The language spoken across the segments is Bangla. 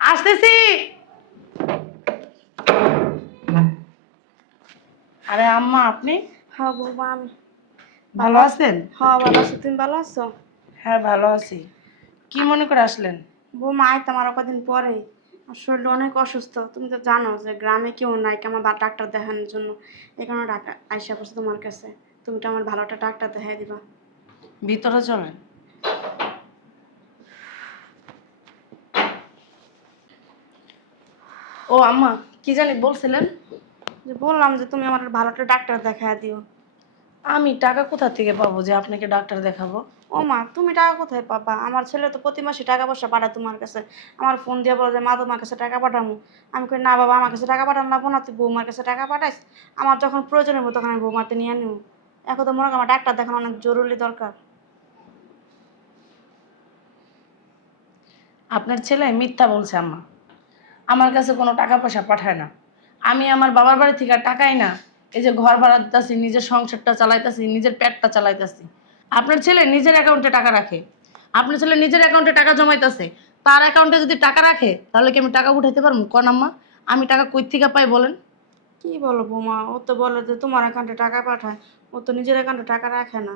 আসতেছি। আরে আম্মা, আপনি হ্যাঁ বৌমা আমি ভালো আছেন? হ্যাঁ ভালো আছি, তুমি ভালো আছো? হ্যাঁ, ভালো আছি। কি মনে করে আসলেন? বৌমা আইতাম আর কদিন পরে। আর শরীরটা অনেক অসুস্থ, তুমি তো জানো যে গ্রামে কেউ নাই আমার ডাক্তার দেখানোর জন্য। এই কারণে আইসা করছি তোমার কাছে। তুমি তো আমার ভালো একটা ডাক্তার দেখাই দিবা। ভিতরে চলেন। ও আম্মা, কি জানি বলছিলেন? যে বললাম যে তুমি আমার ভালো একটা ডাক্তার দেখাই দিও। আমি টাকা কোথা থেকে পাবো যে আপনাকে ডাক্তার দেখাবো? ও মা, তুমি টাকা কোথায় পাবা? আমার ছেলে তো প্রতি মাসে টাকা পয়সা পাঠায় তোমার কাছে। আমার ফোন দিয়ে বলে যে মা তোমার কাছে টাকা পাঠাবো। আমি কই না বাবা, আমার কাছে টাকা পাঠানো লাগবো না, তুই বৌমার কাছে টাকা পাঠাইস। আমার যখন প্রয়োজন হবো তখন আমি বৌমাতে নিয়ে নিব। এখন তো মনে করো আমার ডাক্তার দেখানো অনেক জরুরি দরকার। আপনার ছেলে মিথ্যা বলছে আম্মা। আমার কাছে কোনো টাকা পয়সা পাঠায় না। আমি আমার বাবার বাড়ি থেকে আর টাকাই না, এই যে ঘর ভাড়া দিতেছি, নিজের সংসারটা চালাইতেছি, নিজের পেটটা চালাইতেছি। আপনার ছেলে নিজের অ্যাকাউন্টে টাকা রাখে। আপনার ছেলে নিজের অ্যাকাউন্টে টাকা জমাইতেছে। তার অ্যাকাউন্টে যদি টাকা রাখে তাহলে কি আমি টাকা উঠাইতে পারবো? কোন আম্মা, আমি টাকা কই থেকে পাই বলেন? কি বলো বৌমা, ও তো বলে যে তোমার অ্যাকাউন্টে টাকা পাঠায়, ও তো নিজের অ্যাকাউন্টে টাকা রাখে না।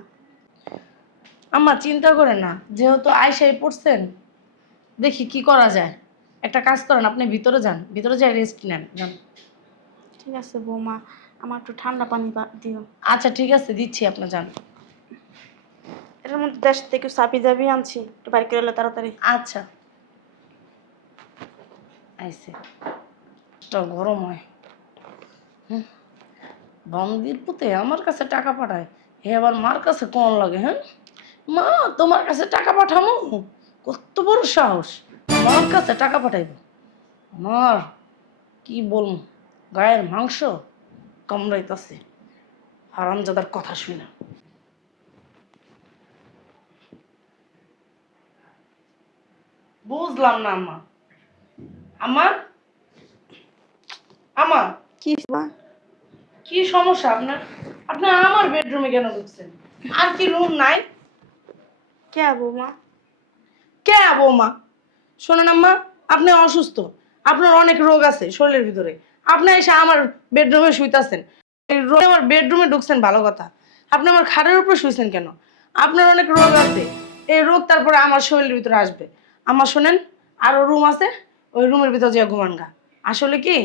আম্মা চিন্তা করে না, যেহেতু আয়সাই পড়ছেন, দেখি কি করা যায়। একটা কাজ করেন, আপনি ভিতরে যান, ভিতরে যাই রেস্ট নেন যান। ঠিক আছে বৌমা, আমার একটু ঠান্ডা পানি দিও। আচ্ছা ঠিক আছে, দিচ্ছি, আপনি যান। এটার মধ্যে দেশ থেকে চাপি যাবি আনছি, একটু বাড়ি করে এলো তাড়াতাড়ি। আচ্ছা, আইসে তো গরম হয়। বন্দির পুতে আমার কাছে টাকা পাঠায়, হে আবার মার কাছে কোন লাগে? হ্যাঁ, মা তোমার কাছে টাকা পাঠামো? কত বড় সাহস, মার কাছে টাকা পাঠাইব? আমার কি বলবো, গায়ের মাংস কামড়াইতাছে, হারামজাদার কথা শুই না। বুঝলাম না আম্মা। আম্মা, আম্মা, কি মা? কি সমস্যা আপনার? আপনি আমার বেডরুমে কেন ঢুকছেন? আর কি রুম নাই? কে বৌমা? কে বৌমা? শোনেন আম্মা, আপনি অসুস্থ, আপনার অনেক রোগ আছে শরীরের ভিতরে। আপনি এসে আমার বেডরুমে শুইতাছেন, এই রোগে আমার বেডরুমে ঢুকছেন ভালো কথা, আপনি আমার খাটের উপর শুইছেন কেন? আপনার অনেক রোগ আছে, এই রোগ তারপরে আমার শরীরের ভিতরে আসবে। আমার শোনেন, আরো রুম আছে, ওই রুমের ভিতরে যে ঘুমান গা। আসলে কি,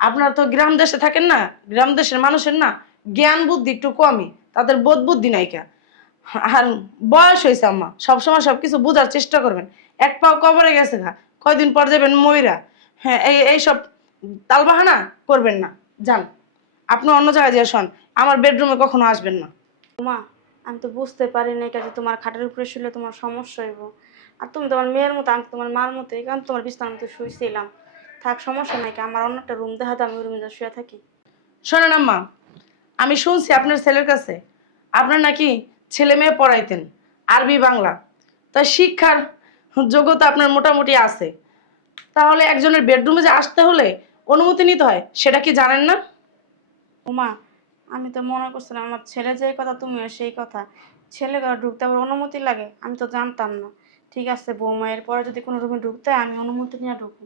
আপনার তো গ্রাম দেশে থাকেন না, গ্রাম দেশের মানুষের না জ্ঞান বুদ্ধি একটু কমই, তাদের বোধ বুদ্ধি নাইকা। আর বয়স হয়েছে আম্মা, সবসময় সবকিছু বোঝার চেষ্টা করবেন। এক পাও কবরে গেছে না, কয়দিন পর যাবেন ময়রা। হ্যাঁ, এইসব তালবাহানা করবেন না, যান আপনি অন্য জায়গায় যে শোন, আমার বেডরুমে কখনো আসবেন না। মা, আমি তো বুঝতে পারি না এটা যে তোমার খাটের উপরে শুলে তোমার সমস্যা হইব। আর তুমি তোমার মেয়ের মতো, আমি তোমার মার মতো, এই কারণে তোমার বিছানার মতো শুয়েছিলাম। থাক, সমস্যা নাই, কি আমার অন্য একটা রুম দেখা দাও, আমি ওই রুমে শুয়ে থাকি। শোনেন আম্মা, আমি শুনছি আপনার ছেলের কাছে আপনার নাকি ছেলে মেয়ে পড়াইতেন আরবি বাংলা, তা শিক্ষার যোগ্যতা আপনার মোটামুটি আছে। তাহলে একজনের বেডরুমে যে আসতে হলে অনুমতি নিতে হয়, সেটা কি জানেন না? ওমা, আমি তো মনে করছিলাম আমার ছেলে যেই কথা তুমিও সেই কথা। ছেলে ঘরে ঢুকতে আবার অনুমতি লাগে, আমি তো জানতাম না। ঠিক আছে বৌমা, এরপরে যদি কোনো রুমে ঢুকতে হয়, আমি অনুমতি নিয়ে ঢুকবো।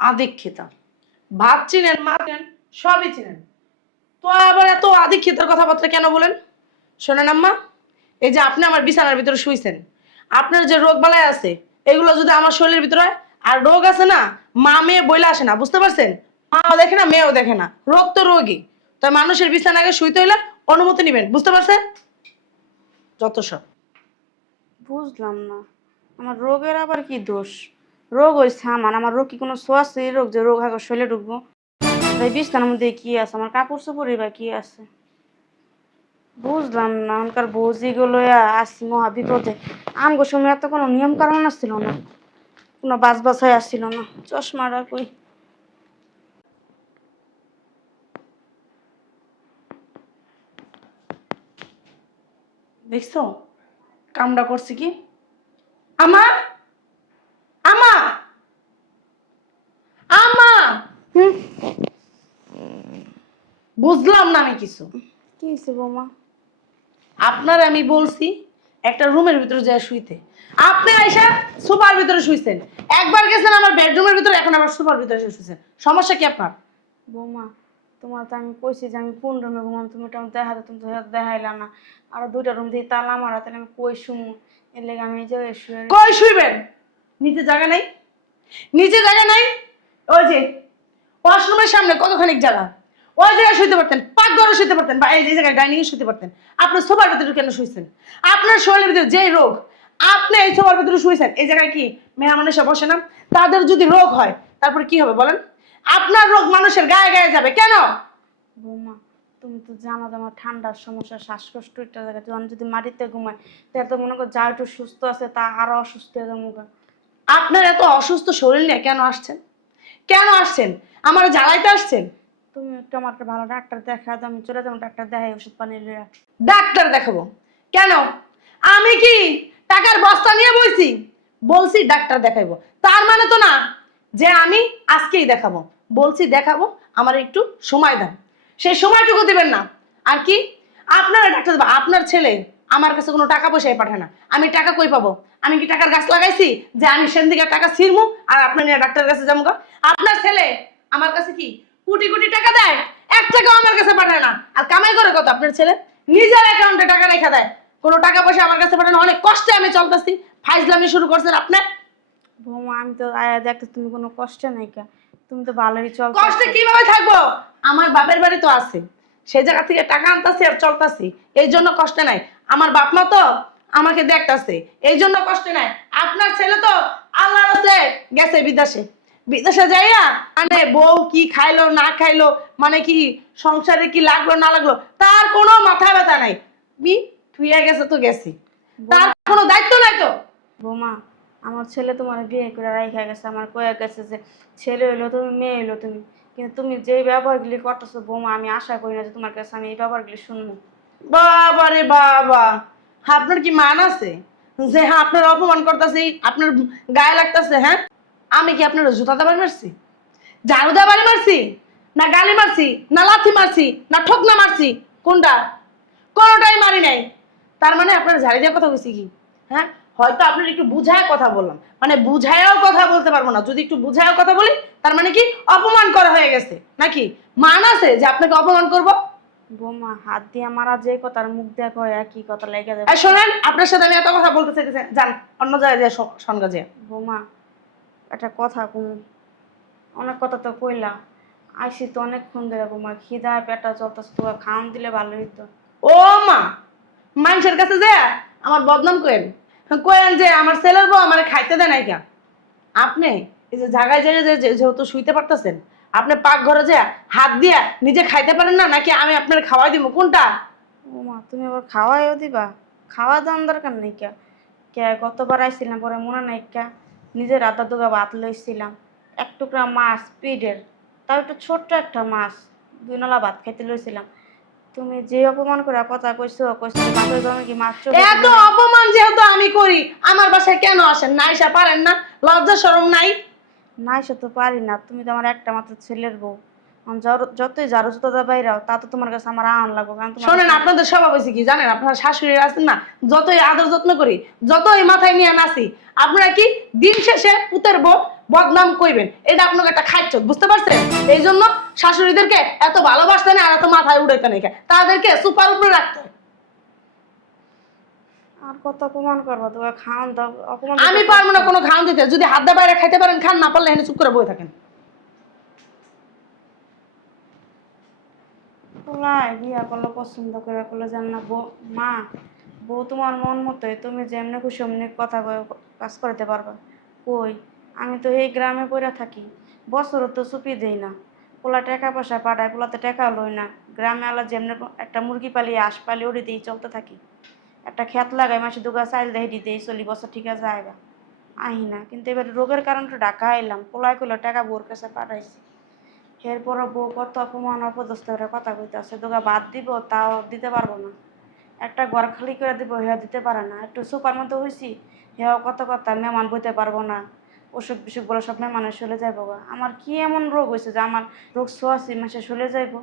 আদিক্ষিতা, ভাত চিনেন, মা চিনেন, সবই চিনেন, তো আবার এত আদিক্ষিতার কথাবার্তা কেন বলেন? শোনেন আম্মা, এই যে আপনি আমার বিছানার ভিতরে শুইছেন, আপনার যে রোগ বালাই আছে এগুলো যদি আমার শরীরের ভিতরে হয়, আর রোগ আছে না, মা মেয়ে বইলে আসে না, বুঝতে পারছেন? মাও দেখে না, মেয়েও দেখে না, রোগ তো রোগী। তাই মানুষের বিছানা আগে শুইতে হইলে অনুমতি নিবেন, বুঝতে পারছেন? যত সব। বুঝলাম না, আমার রোগের আবার কি দোষ? রোগ হয়েছে আমার রোগ কি কোনো ছোঁয়াছুঁয়ি রোগ যে রোগ আগে শরীরে ঢুকবো? এই বিছানার মধ্যে কি আছে? আমার কাপড় চোপড়ে বা কি আছে? বুঝলাম না, এখনকার বৌজি গুলো আসি মহা বিপদে। আমগো সময় এত কোনো নিয়ম কানুন আসছিল না, কোনো বাস বাসায় আসছিল না। চশমাটা কই? দেখছো কামটা করছি কি? আমা, আমা, আমা, হুম, বুঝলাম না আমি কিছু। কি হয়েছে বৌমা? আপনার আমি বলছি একটা রুমের ভিতরে যায় শুইতে, আপনি আইসা সোফার ভিতরে শুইছেন। একবার গেছেন আমার বেডরুমের ভিতরে, এখন আবার সোফার ভিতরে এসে শুয়েছেন। সমস্যা কি আপনার? বৌমা তোমার তো আমি কইছি যে আমি কোন রুমে ঘুমাম, তুমি তো দেখাতে, তুমি তো দেখাইলা না। আর দুইটা রুম দিয়ে তালা মারা, তাহলে আমি কই শুমু? এর লেগে আমি এই যে শুয়ে কই শুইবেন? নিচে জায়গা নাই? নিচে জায়গা নাই? ওই যে ওয়াশরুমের সামনে কতখানি জায়গা, ওই জায়গায় শুইতে পারতেন, পাকঘরে শুইতে পারতেন, বা এই যে জায়গায় ডাইনিং এ শুইতে পারতেন। আপনার সোফার ভিতরে কেন শুইছেন? আপনার শরীরের ভিতরে যেই রোগ, আপনি এই সোফার ভিতরে শুইছেন। এই জায়গায় কি মেহমান এসে বসে না? তাদের যদি রোগ হয় তারপরে কি হবে বলেন? আপনার রোগ মানুষের গায়ে গায়ে যাবে কেন? বৌমা তুমি তো জানো যে আমার ঠান্ডার সমস্যা, শ্বাসকষ্ট একটা জায়গায়, যখন যদি মাটিতে ঘুমায় তাহলে তো মনে করো যা একটু সুস্থ আছে তা আরো অসুস্থ হয়ে যাবো। আপনার এত অসুস্থ শরীর নিয়ে কেন আসছেন? কেন আসছেন? আমার জ্বালাইতে আসছেন? তুমি একটু আমার একটা ভালো ডাক্তার দেখা দাও, আমি চলে যাবো ডাক্তার দেখাই ওষুধ পানি লিয়ে। ডাক্তার দেখাবো কেন? আমি কি টাকার বস্তা নিয়ে বইছি? বলছি ডাক্তার দেখাবো, তার মানে তো না যে আমি আজকেই দেখাবো। বলছি দেখাবো, আমার একটু সময় দেন, সেই সময়টুকু দিবেন না। আর কি আপনারা ডাক্তার দেবো? আপনার ছেলে আমার কাছে কোনো টাকা পয়সায় পাঠায় না, আমি টাকা কই পাবো? আমি কি টাকার গাছ লাগাইছি যে আমি সেন দিকে টাকা ছিড়মু আর আপনার নিয়ে ডাক্তারের কাছে যাবো? আপনার ছেলে আমার কাছে কি কোটি কোটি টাকা দেয়? 1 টাকাও আমার কাছে পাঠায় না। আর কামাই করে কত আপনার ছেলে? নিজের অ্যাকাউন্টে টাকা রেখে দেয়, কোনো টাকা পয়সা আমার কাছে পাঠায় না। অনেক কষ্টে আমি চলতেছি, ফাইজলামি শুরু করছেন আপনার। বৌমা আমি তো আয়া দেখতে তুমি কোনো কষ্ট নাই কা, তুমি তো ভালোই চল। কষ্টে কিভাবে থাকবো? আমার বাপের বাড়ি তো আছে, সেই জায়গা থেকে টাকা আনতাছি আর চলতাছি, এই জন্য কষ্ট নাই। আমার বাপ মা তো আমাকে দেখতাছে, এই জন্য কষ্ট নাই। আপনার ছেলে তো আল্লাহর রাস্তে গেছে বিদেশে, বিদেশে যাইয়া মানে বউ কি খাইলো না খাইলো, মানে কি সংসারে কি লাগলো না লাগলো, তার কোনো মাথা ব্যথা নাই। বি থুইয়া গেছে তো গেছি, তার কোনো দায়িত্ব নাই তো। বৌমা আমার ছেলে তোমার বিয়ে করে রাইখা গেছে, আমার কয়ে গেছে যে ছেলে হইলো তুমি, মেয়ে হইলো তুমি, কিন্তু তুমি যেই ব্যবহারগুলি করতেছো বৌমা, আমি আশা করি না যে তোমার কাছে আমি এই ব্যবহারগুলি শুনবো। বাবা রে বাবা, আপনার কি মান আছে যে হ্যাঁ আপনার অপমান করতেছি, আপনার গায়ে লাগতেছে? হ্যাঁ, আমি কি আপনার জুতাতে বাড়ি মারছি, ঝাড়ুদা বাড়ি মারছি, না গালি মারছি, না লাথি মারছি, না ঠোকনা মারছি? কোনটা? কোনোটাই মারি নাই। তার মানে আপনার ঝাড়ি দিয়ে কথা বলছি কি? হ্যাঁ, হয়তো আপনার একটু বুঝায় কথা বললাম, মানে বুঝায়ও কথা বলতে পারবো না। যদি একটু বুঝায়ও কথা বলি তার মানে কি অপমান করা হয়ে গেছে নাকি? মান আছে যে আপনাকে অপমান করব? বৌমা হাত দিয়ে মারা যে কথা আর মুখ দিয়ে কয় একই কথা লেগে যাবে। এই শোনেন, আপনার সাথে আমি এত কথা বলতে চাইতেছি, যান অন্য জায়গায় যে সঙ্গে যে। বৌমা একটা কথা কম, অনেক কথা তো কইলা, আইসি তো অনেকক্ষণ ধরে বৌমা, খিদায় পেটা চলতেছে, তো খাওয়ান দিলে ভালো হইতো। ও মা, মানুষের কাছে যে আমার বদনাম করেন, কয়েন যে আমার ছেলের বউ আমার খাইতে দেয় নাই কেন? আপনি এই যে জায়গায় জায়গায় যেহেতু শুইতে পারতেছেন, আপনি পাকঘরে যে হাত দিয়া নিজে খাইতে পারেন না, নাকি আমি আপনার খাওয়াই দিব? কোনটা? বৌমা তুমি আবার খাওয়াইও দিবা? খাওয়া দাওয়ার দরকার নেই কে, কে গতবার আইছিলাম পরে মনে নাই কে, নিজের আধা দুগা ভাত লইছিলাম, এক টুকরা মাছ পিডের, তাও একটু ছোট্ট একটা মাছ, 2 নলা ভাত খাইতে লইছিলাম। তুমি যে অপমান করে কথা কইছো কইছো বাপের গ্রামে কি মাছ চোখে এত দিলি না? অপমান যেহেতু আমি করি, আমার বাসায় কেন আসেন? না এসে পারেন না? লজ্জা শরম নাই? নাই সে তো পারি না, তুমি তো আমার একটা মাত্র ছেলের বউ, আমি যতই ঝাড়ু জুতা বাইরাও তা তো তোমার কাছে আমার আন লাগবে, কারণ তোমার শোনেন, কাছে। আপনাদের স্বভাব হয়েছে কি জানেন? আপনার শাশুড়ি আছেন না, যতই আদর যত্ন করি, যতই মাথায় নিয়ে নাচি, আপনারা কি দিন শেষে পুতের বউ বদনাম কইবেন, এটা আপনাকে একটা খাইছ, বুঝতে পারছেন? এই জন্য শাশুড়িদেরকে এত ভালোবাসতেন আর এত মাথায় উড়াইতে নেই, তাদেরকে সুপার উপরে রাখতে হয়। আর কত অপমান করবো, তোমার খাওয়ান দাও অপমান আমি পারবো না কোনো খাওয়ান দিতে, যদি হাত দিয়ে বাইরে খাইতে পারেন খান, না পারলে এখানে চুপ করে বয়ে থাকেন। পোলাই বিয়া করলো পছন্দ করে করলো জান না বউ, মা বউ তোমার মন মতোই, তুমি যেমনি খুশি অমনি কথা কাজ করতে পারবা। কই আমি তো এই গ্রামে পড়ে থাকি, বছরও তো চুপি দেই না, পোলা টাকা পয়সা পাঠায়, পোলাতে টাকা লই না, গ্রামে আলা যেমনি একটা মুরগি পালি হাঁস পালি ওটি দিয়েই চলতে থাকি, একটা ক্ষেত লাগাই মাসে দুগা চাইল দেয় দিই চলি বছর ঠিক আছে আয়গা আহি না। কিন্তু এবার রোগের কারণটা ঢাকা আইলাম, পোলায় কইলো টাকা বউর কাছে পাঠাইছি, এরপরও বউ কত অপমান অপদস্থ করে কথা কইতাছে, তোকে বাদ দিব তাও দিতে পারবো না, একটা ঘর খালি করে দিব হেয়া দিতে পারে না, একটু সুপার মতো হয়েছি হেয়াও কত কথা মেহমান বইতে পারবো না, অসুখ বিসুখ বলে সব মেহমানের চলে যাইবো গা। আমার কি এমন রোগ হয়েছে যে আমার রোগ 86 মাসে চলে যাইবো?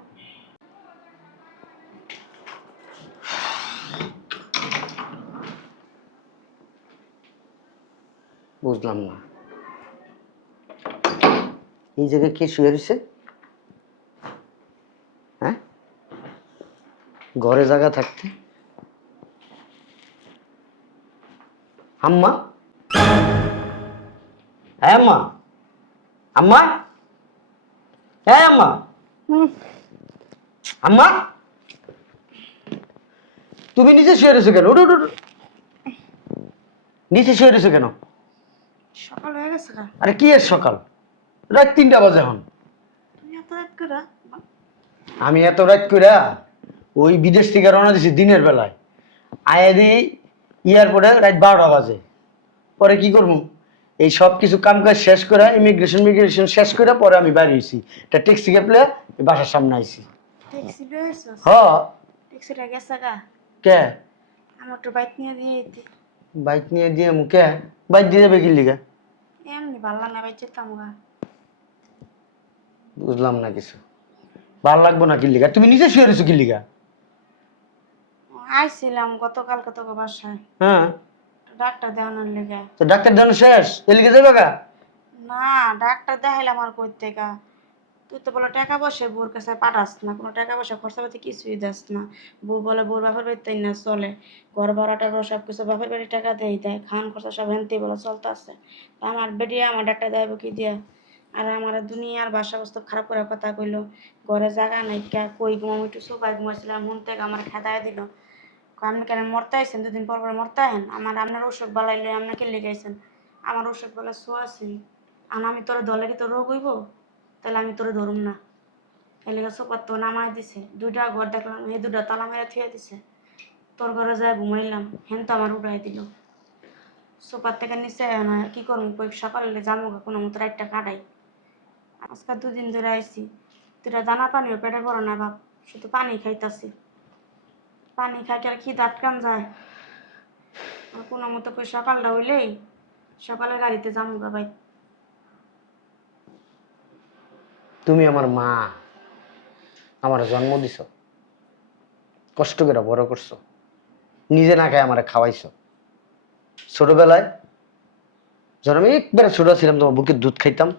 বুঝলাম না, এই জায়গায় কে শুয়ে রয়েছে? হ্যাঁ, ঘরে জায়গা থাকতে। আম্মা, হ্যাঁ আম্মা, আম্মা, হ্যাঁ আম্মা, আম্মা, তুমি নিচে শুয়ে রয়েছো কেন? উঠো উঠো উঠো। নিচে শুয়ে রয়েছো কেন? সকাল হয়ে গেছে গা। আরে কি এর সকাল? রাত 3টা বাজে এখন। তুমি এত রাত করে? আমি এত রাত কইরা ওই বিদেশ থেকে রওনা দিছি দিনের বেলায়, আয়া দিই এয়ারপোর্টে রাত 12টা বাজে। পরে কি করবো? এই সব কিছু কাম কাজ শেষ করে ইমিগ্রেশন শেষ করে পরে আমি বাইরে হয়েছি। একটা ট্যাক্সি ক্যাবলে বাসার সামনে আইছি। ট্যাক্সি লয়েছস? হ। ট্যাক্সিটা গেছে গা। কে? আমার তো বাইক নিয়ে দিয়ে যেতে। বাইক নিয়ে দিয়ে কে? বাইক দিয়ে যাবে কি লিগা? এমনি ভালো না বাইক যেতাম গা। বুঝলাম না কিছু। ভাল লাগবো না কি লিগা? তুমি নিজে শুয়ে রয়েছো কি লিগা? আইছিলাম গতকালকে তোকে বাসায় হ্যাঁ, ডাক্তার দেখানোর লেগে। তো ডাক্তার দেখানো শেষ, এ লিগে যাবে গা? না, ডাক্তার দেখাইলাম আর কই থেকে। তুই তো বলে টাকা পয়সা বউর কাছে পাঠাস না, কোনো টাকা পয়সা খরচা পাতি কিছুই দিস না। বউ বলে বউর বাপের বাড়িতে না চলে, ঘর ভাড়াটা সব কিছু বাপের বাড়ি টাকা দেয় খাওয়ান খরচা সব হেনতেই বলে চলতে আছে। তা আমার বেরিয়ে আমার ডাক্তার দেখাবো কি দিয়া? আর আমার দুনিয়ার বাসা বস্তু খারাপ করে কথা কইলো, ঘরে জায়গা নাই কে কই ঘুমাম, একটু সোফায় ঘুমাইছিলাম মন থেকে আমার খেদায় দিল। আপনি কেন মরতে আইসেন? 2 দিন পর পর মরতে আহেন? আপনার ওষুধ বালাইলে আপনাকে লেগেছেন। আমার ওষুধ বলে শোয়াছি, আর আমি তোর দলে কি তোর রোগ হইব? তাহলে আমি তোরে ধরুম না। এলাকা সোপার তো নামাই দিছে, 2টা ঘর দেখলাম, এই 2টা তালা মেরে থুয়ে দিছে। তোর ঘরে যায় ঘুমাইলাম, হেন তো আমার উঠাই দিল। সোপার থেকে নিচে না কি করবো, কই সকালে জামু কোনো মতো রাতটা কাটাই। আজকে 2 দিন ধরে আইছি, 2টা দানা পানিও পেটে পড়ে না বাপ, শুধু পানি খাইতাছি। পানি খাইতে আর কি দাঁতকান যায়। আর কোনো মতো কই সকালটা হইলেই সকালে গাড়িতে যামু গা ভাই। তুমি আমার মা, আমার জন্ম দিছ, কষ্ট করে বড় করছো, নিজে না খায় আমারে খাওয়াইছো। ছোটবেলায় যখন আমি একবারে ছোট ছিলাম, তোমার বুকের দুধ খাইতাম,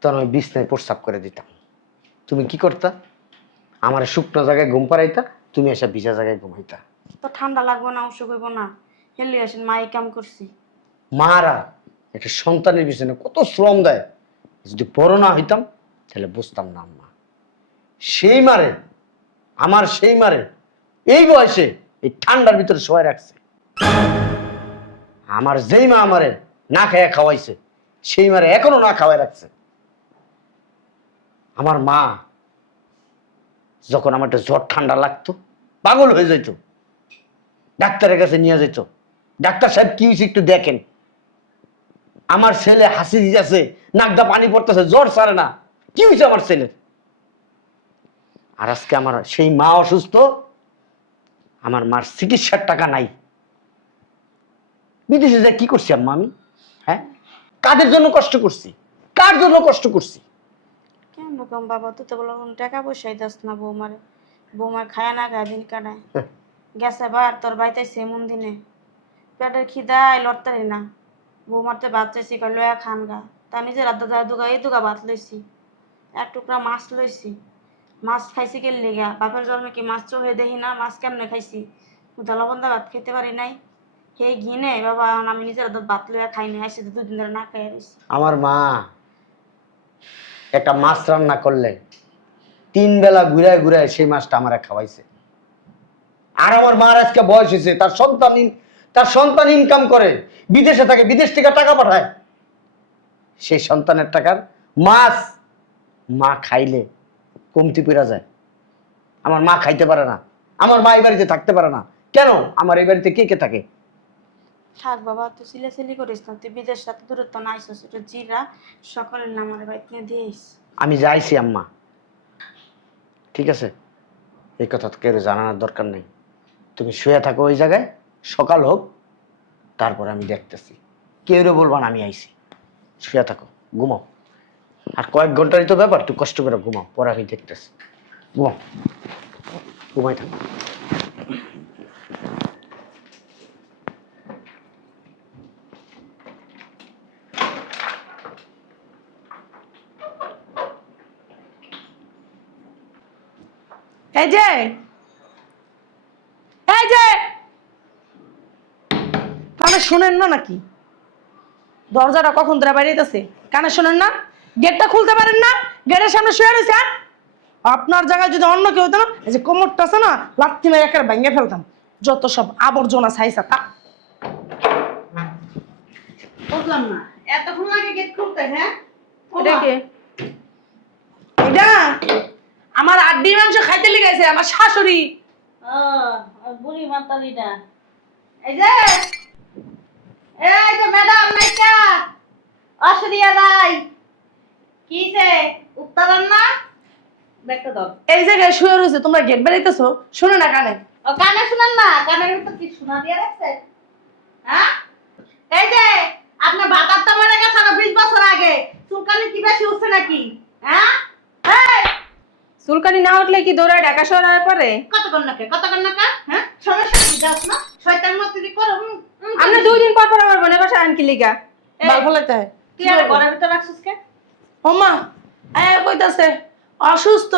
তখন আমি বিছনায় প্রস্রাব করে দিতাম। তুমি কি করতা? আমার শুকনো জায়গায় ঘুম পাড়াইতা, তুমি এসে ভিজা জায়গায় ঘুমাইতা। তো ঠান্ডা লাগবো না, অসুখ হইব না? হেলি আসেন, মাই কাম করছি। মারা একটা সন্তানের পিছনে কত শ্রম দেয়, যদি বড় না হইতাম তাহলে বুঝতাম না আম্মা। সেই মারে, আমার সেই মারে এই বয়সে এই ঠান্ডার ভিতরে শোয়া রাখছে। আমার যেই মা আমারে না খাইয়া খাওয়াইছে, সেই মারে এখনো না খাওয়াই রাখছে। আমার মা যখন আমার একটা জ্বর ঠান্ডা লাগতো, পাগল হয়ে যেত, ডাক্তারের কাছে নিয়ে যেত। ডাক্তার সাহেব কি হয়েছে একটু দেখেন, আমার ছেলে হাসি দিতেছে, নাকদা পানি পড়তেছে, জ্বর ছাড়ে না, কি হয়েছে আমার ছেলের? আর আজকে আমার সেই মা অসুস্থ, আমার মার চিকিৎসার টাকা নাই। বিদেশে যাই কি করছি আম্মা আমি? হ্যাঁ, কাদের জন্য কষ্ট করছি? কার জন্য কষ্ট করছি? কেন কম বাবা, তুই তো বলো টাকা পয়সাই দাস না বৌমারে। বৌমার খায় না খায় দিন কাটায়। গেছে বার তোর বাইতাইছে এমন দিনে, পেটের খিদায় লড়তারি না। বৌমারতে ভাত চাইছি, কই লয়া খান গা। তা নিজের রাত দাদা দুগা এই দুগা ভাত লইছি, এক টুকরা মাছ লইছি। মাছ খাইছি কে লেগা? বাপের জন্মে কি মাছ চোখে দেখি না? মাছ কেমনে খাইছি? দলবন্ধা ভাত খেতে পারি নাই। হে ঘিনে বাবা, এখন আমি নিজের হাতে ভাত লইয়া খাই নাই, আসি 2 দিন ধরে না খাই রইছি। আমার মা একটা মাছ রান্না করলে 3 বেলা ঘুরায় ঘুরায় সেই মাছটা আমারে খাওয়াইছে। আর আমার মার আজকে বয়স হয়েছে, তার সন্তান ইনকাম করে, বিদেশে থাকে, বিদেশ থেকে টাকা পাঠায়। সেই সন্তানের টাকার মাছ মা খাইলে কমতি পড়া যায়। আমার মা খাইতে পারে না, আমার মা এই বাড়িতে থাকতে পারে না। কেন? আমার এই বাড়িতে কে কে থাকে? থাক বাবা, তুই সিলেসিলি করিস না, তুই বিদেশ এত দূরত্ব না আইসস, একটু জিরা সকালের নামারে বাইক নিয়ে দিয়েস। আমি যাইছি আম্মা, ঠিক আছে, এই কথা তো কেউ জানানোর দরকার নেই। তুমি শুয়ে থাকো ওই জায়গায়, সকাল হোক, তারপর আমি দেখতেছি। কেউ বলবা না আমি আইছি। শুয়ে থাকো, ঘুমাও। আর কয়েক ঘন্টারই তো ব্যাপার, তুই কষ্ট করে ঘুমাও, পরে আমি দেখতেছি। ঘুমাও, ঘুমাই থাকো। এই যে এই যে কানে শোনেন না নাকি? দরজাটা কখন ধরে বাইরেছে, কানে শোনেন না? গেটটা খুলতে পারেন না? গেটের সামনে শুয়ে রয়েছেন। আপনার জায়গায় যদি অন্য কেউ হতো না, এই যে কোমরটা আছে না, লাথি মেরে একেবারে ভেঙে ফেলতাম। যত সব আবর্জনা ছাইছা তা। বুঝলাম না, এতক্ষণ লাগে গেট খুলতে? হ্যাঁ, এটা কে? এটা আমার আড্ডি মাংস খাইতে লেগেছে আমার শাশুড়ি। বুড়ি মাতালিটা। এই যে ম্যাডাম নাইকা অসরিয়া রাই কিছে উত্তরন না ব্যাগটা দাও। এই জায়গায় শুয়ে রয়েছে, তোমরা গেট বেরাইতেছো, শুনে না কানে? ও কানে শুনেন না? কানের ভিতর কি শোনা দিয়ে রাখছে? হ্যাঁ, এই যে আপনার ভাতারটা মরে গেছে আরো 20 বছর আগে, চুলকানি কি বেশি উঠছে নাকি? হ্যাঁ, এই চুলকানি না উঠলে কি দৌড়ায় ঢাকা শহর হয়ে পড়ে? কতক্ষণ নাকা? হ্যাঁ, সমস্যা কি? যাস না শয়তান মত তুই করো। আমরা 2 দিন পর পর আমার বোনের বাসা আনকি লিগা। বাল ফলাইতে হয়। তুই আর ঘরের ভিতর রাখছিস কে? ওমা আয় কইতাছে অসুস্থ,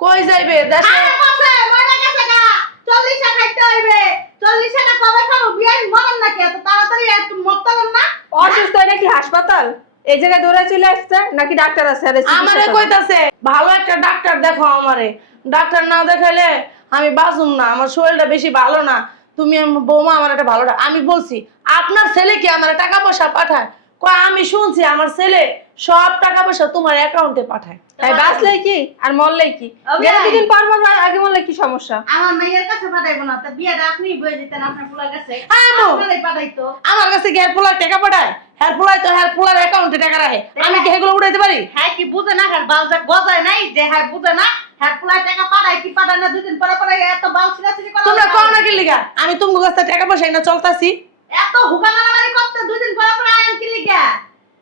কই যাইবে দেশে? আরে বসে মরে গেছে গা, 40 টাকা খাইতে হইবে। 40 টাকা কবে খাবো? বিয়াই মরন নাকি এত তাড়াতাড়ি? একটু মরতাম না? অসুস্থ হয় নাকি হাসপাতাল? এই জায়গায় দৌড়ায় চলে আসছে নাকি ডাক্তার আছে? আরে আমারে কইতাছে ভালো একটা ডাক্তার দেখো আমারে। ডাক্তার না দেখাইলে আমি বাঁচুম না, আমার শরীরটা বেশি ভালো না। তুমি বৌমা আমার একটা ভালো আমি বলছি আপনার ছেলে কি আমার টাকা পয়সা পাঠায়? কয় আমি শুনছি আমার ছেলে সব টাকা পয়সা তোমার অ্যাকাউন্টে পাঠায়। এই বাঁচলে কি আর মরলে কি? গেলে 2 দিন পর পর আগে মরলে কি সমস্যা? আমার মেয়ের কাছে পাঠাইবো না, তা বিয়েটা আপনিই বয়ে দিতেন আপনার পোলার কাছে। আম্মু! আপনারাই পাঠাইতো। আমার কাছে কি হেয়ার পোলার টাকা পাঠায়? হেয়ার পোলায় তো হেয়ার পোলার অ্যাকাউন্টে টাকা রাখে, আমি কি এগুলো উঠাইতে পারি? হ্যাঁ কি বুঝে না? হ্যাঁ বালজা গজায় নাই যে হ্যাঁ বুঝে না? হ্যাঁ পোলার টাকা পাঠায় কি পাঠায় না? 2 দিন পরে পরে এত বাল ছিড়াছিড়ি করা তোমরা লাগে? কও না কি লিগা আমি তোমার কাছে টাকা পয়সা না চলতাছি? এত হুকা মারামারি করতে 2 দিন পরে পরে আইন কি লিগা?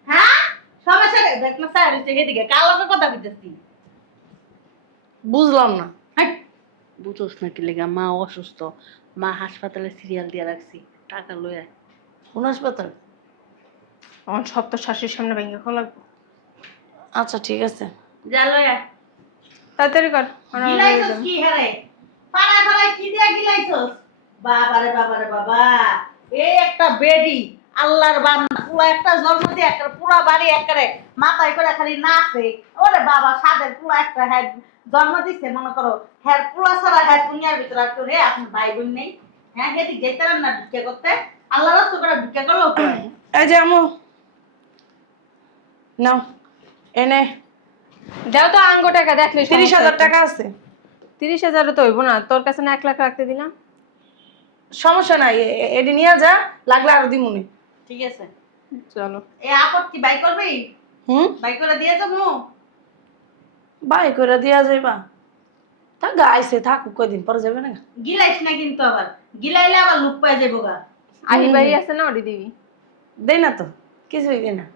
হ্যাঁ, সমস্যা দেখ না স্যার হইছে এদিকে কার লগে কথা কইতেছি? বুঝলাম না। বুঝোস না কি লেগা? মা অসুস্থ, মা হাসপাতালে সিরিয়াল দিয়ে রাখছি, টাকা লয়ে আয়। কোন হাসপাতাল? আমার সব তো শাশুড়ির সামনে ভেঙে খোলা। আচ্ছা ঠিক আছে। যা লয়ে আয়। তাড়াতাড়ি কর। গিলাইছস কি হারে? পাড়ায় পাড়ায় কি দিয়া গিলাইছস? বাবারে বাবারে বাবা, এই একটা বেডি আল্লাহর বান্দা, পুরো একটা জন্ম দিয়ে একটা পুরো বাড়ি একেবারে মাথায় করে খালি নাচে। ওরে বাবা, সাদের পুরো একটা হেড জন্ম দিছে, মনে করো হ্যাঁ পুরো সারা হ্যাঁ দুনিয়ার ভিতরে একটু রে আপনার ভাই বোন নেই? হ্যাঁ হেদি যেতাম না ভিক্ষা করতে? আল্লাহ রাস্তা করে ভিক্ষা করলো তো। এই যে আমু নাও, এনে দাও তো আঙ্গো টাকা দেখলে 30,000 টাকা আছে। 30,000 তো হইব না, তোর কাছে না 1 লাখ রাখতে দিলাম। সমস্যা নাই, এডি নিয়ে যা, লাগলে আর দিমুনি। ঠিক আছে, চলো। এই আপদ কি বাই করবি? বাই করে দিয়ে যাবো? বাই করে দিয়া যাইবা? তা গাইছে থাকুক, কয়দিন পরে যাবে না। গিলাইস না কিন্তু, আবার গিলাইলে আবার লুক পাই যাবো গা। আহি বাড়ি আছে না, ওটি দিবি। দেই না তো, কিছুই দেই না।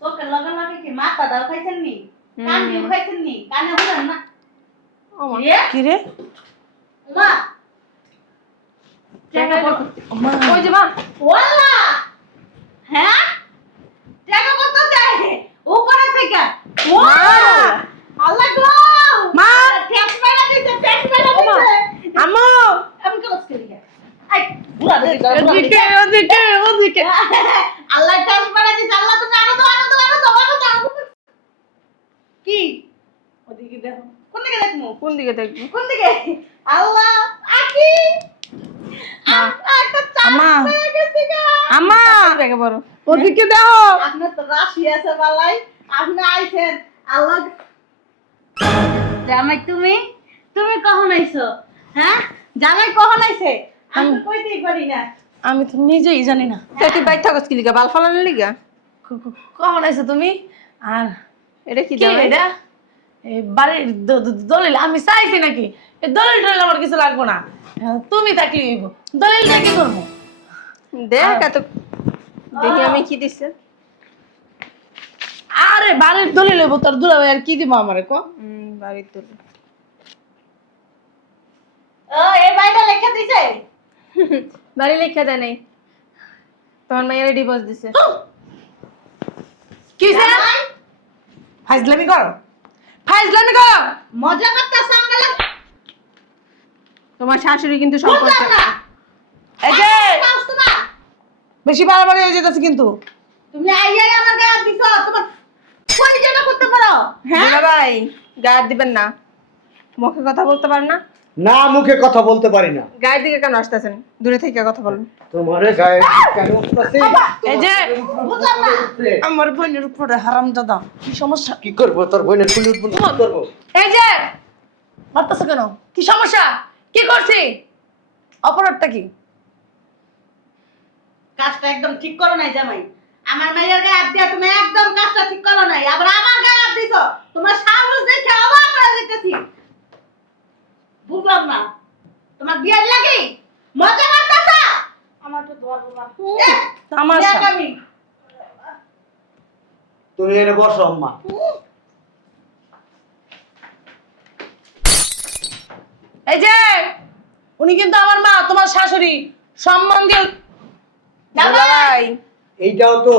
চোখের লগে লগে কি মাথা দাও খাইছেন নি? কান দিও খাইছেন নি? কানে হুলেন না? ও মা, এ কি রে? মা টাকা টাকা মা, ওই যে মা, ওয়াল্লা, হ্যাঁ টাকা কত চাই উপরে থেকে? ওয়াও, আল্লাহ গো, মা! ট্যাক্স মেরা দিতে, ট্যাক্স মেরা ওমা! দিতে। আম্মু আমি কলস করি গা। আই বুড়া দে ওদিকে ওদিকে ওদিকে। আল্লাহ ট্যাক্স মেরা দিতে। আল্লাহ তুমি আরো দাও, আরো দাও, আরো দাও, আরো দাও। কি ওদিকে দেখো। কোন দিকে দেখমু? কোন দিকে দেখবি? কোন দিকে? আল্লাহ আকি একটা চাপ আম্মা! হয়ে গেছে গা। আম্মা দেখে বড়। ওদিকে দেখো। আপনার তো রাশি আছে বালাই, আপনি আইছেন। আল্লাহ জামাই, তুমি তুমি কখন আইছো? হ্যাঁ, জামাই কখন আইছে? আমি তো কইতেই পারি না। আমি তো নিজেই জানি না তুই বাইক থাকস কি লিগা? বাল ফালানোর লিগা? কখন আইছো তুমি। আর এটা কি কি জামাই? এটা? এই বাড়ির দলিল আমি চাইছি নাকি? এই দলিল টলিল আমার কিছু লাগবো না, তুমি থাকলে হইব। দলিল দিয়ে কি করবো? দেখ এত দেখি আমি কি দিছে। আরে বাড়ির দলিল হইব, তোর দুলাভাই আর কি দিব আমারে কো? বাড়ির তো ও এই বাইটা লেখা দিছে? বাড়ি লেখা দেয় নাই, তোমার মায়ের ডিভোর্স দিছে। কি হইছে? জামাই? ফাজলামি কর, ফাইজলামি করো। মজা করতেছ আঙ্কেল তোমার শাশুড়ি কিন্তু সব বুঝলাম করতে না এই যে কাউস তোমার বেশি বাড়াবাড়ি হয়ে যেতেছে কিন্তু। তুমি আইয়াই আমার গায়ে হাত দিছো তোমার কোন যেটা করতে পারো হ্যাঁ দুলা ভাই গায়ে দিবেন না, মুখে কথা বলতে পারেন না? না মুখে কথা বলতে পারি না। গায়ের দিকে কেন আসতেছেন? দূরে থেকে কথা বলুন। তোমারে গায়ে কেন উঠতাছে? এই যে বুঝলাম না আমার বোনের উপরে হারামজাদা, কি সমস্যা? কি করব তোর বোনের ফুল উঠবো না, কি করবো? এই যে মারতেছে কেন? কি সমস্যা? কি করছি? অপরাধটা কি? কাজটা একদম ঠিক করো নাই জামাই আমার মায়ের গায়ে হাত দিয়া তুমি একদম কাজটা ঠিক করো নাই আবার আমার গায়ে হাত দিছো তোমার সাহস দেখে অবাক হয়ে যেতেছি বুঝলাম না তোমার বিয়ার লাগি মজা করতেছ আমার তো দোয়া বাবা তামাশা। আমি তুমি এনে বসো আম্মা। এই যে উনি কিন্তু আমার মা, তোমার শাশুড়ি, সম্মান দিয়ে। দুলা ভাই এইটাও তো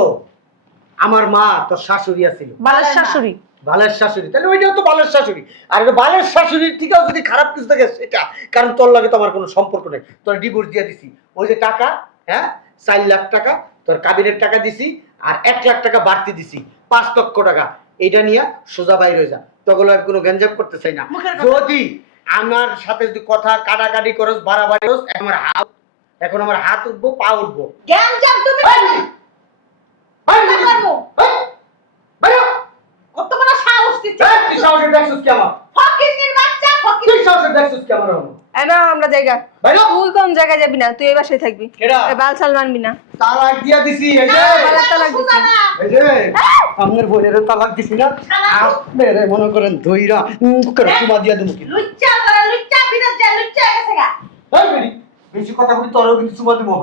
আমার মা, তোর শাশুড়ি আছিল। বালের শাশুড়ি। বালের শাশুড়ি, তাহলে ওইটাও তো বালের শাশুড়ি। আর এটা বালের শাশুড়ির থেকেও যদি খারাপ কিছু থাকে সেটা, কারণ তোর লাগে তো আমার কোনো সম্পর্ক নেই। তোর ডিভোর্স দিয়ে দিছি। ওই যে টাকা, হ্যাঁ 4 লাখ টাকা তোর কাবিনের টাকা দিছি, আর 1 লাখ টাকা বাড়তি দিছি, 5 লক্ষ টাকা। এইটা নিয়ে সোজা বাইরে হয়ে যা, তখন আমি কোনো গ্যাঞ্জাম করতে চাই না। যদি আমার সাথে যদি কথা কাটাকাটি করস, বাড়াবাড়ি করস, এখন আমার হাত উঠবো, পা উঠবো। জ্ঞান জাম তুমি কত বড় সাহস দিচ্ছে তুই সাহসের দেখছিস কি আমার? ফকিন্নির বাচ্চা ফকির তুই সাহসের দেখছিস কি আমার? এনা আমরা জায়গা। বাইরে হ। তুই কোন জায়গায় যাবি না? তুই এই বাসায় থাকবি। কেডা? এই বালছাল মানবি না। তালাক দিয়া দিছি। এই যে বালার তালাক দিছি। এই যে আপনার বোনের তালাক দিছি না, আপনারে মনে করেন ধইরা করে চুমা দিয়া দেবো কি? লুচ্চা করে লুচ্চা বিরাট যা লুচ্চা গেছে গা এই বেরি, বেশি কথা বলি তোরও কিন্তু চুমা দেবো।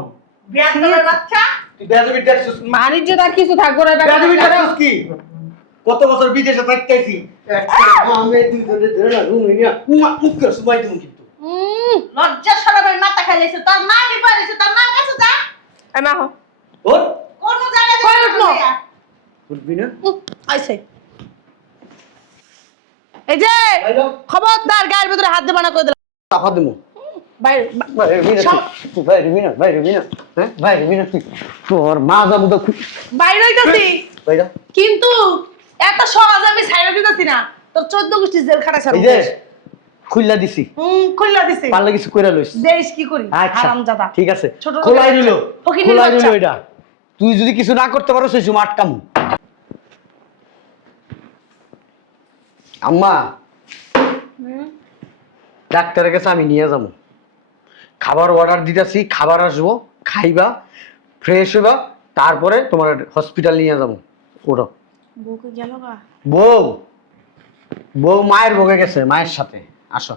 বিয়ার বাচ্চা তুই বেয়াদবি দেখছিস কি? বাণিজ্য তার কিছু থাকবো না। বেয়াদবি দেখছিস কি? কত বছর বিদেশে থাকতেছি, আমি দুইজনে ধরে না রুম নিয়া মুখ করে চুমাই দেবো কিন্তু। লজ্জা শরমের মাথা খাইলেছে তোর মা কি পারেছে তোর মা কাছে যা এই মা হো। ওর কোন জায়গায় কই উঠলো? উঠবি না? আইছে। এই যে বাইরে খবরদার, গায়ের ভিতরে হাত দেবা না করে দিলাম। টাকা দেবো। বাইরে বাইরে বিনা তুই, বাইরে বিনা, বাইরে বিনা, হ্যাঁ বাইরে বিনা তুই। তোর মা যাবো তো বাইরে হইতাছি, বাইরে। কিন্তু এত সহজ আমি ছাইড়া দিতেছি না। তোর 14 গোষ্ঠী জেল খাটাইছ। এই যে খুললা দিছি, খুললা দিছি। পারলে কিছু কইরা লইস। দেশ কি করি? আচ্ছা হারামজাদা। ঠিক আছে, ছোট লোকের খোলাই বাচ্চা। নিল, ফকিরের খোলাই নিল বাচ্চা। এটা। তুই যদি কিছু না করতে পারো সেই সময় আটকাম। আম্মা ডাক্তারের কাছে আমি নিয়ে যাবো, খাবার অর্ডার দিতেছি, খাবার আসবো, খাইবা, ফ্রেশ হইবা, তারপরে তোমার হসপিটাল নিয়ে যাবো। ওটা বউকে গেল গা বউ, বউ মায়ের ভোগে গেছে, মায়ের সাথে। আসো।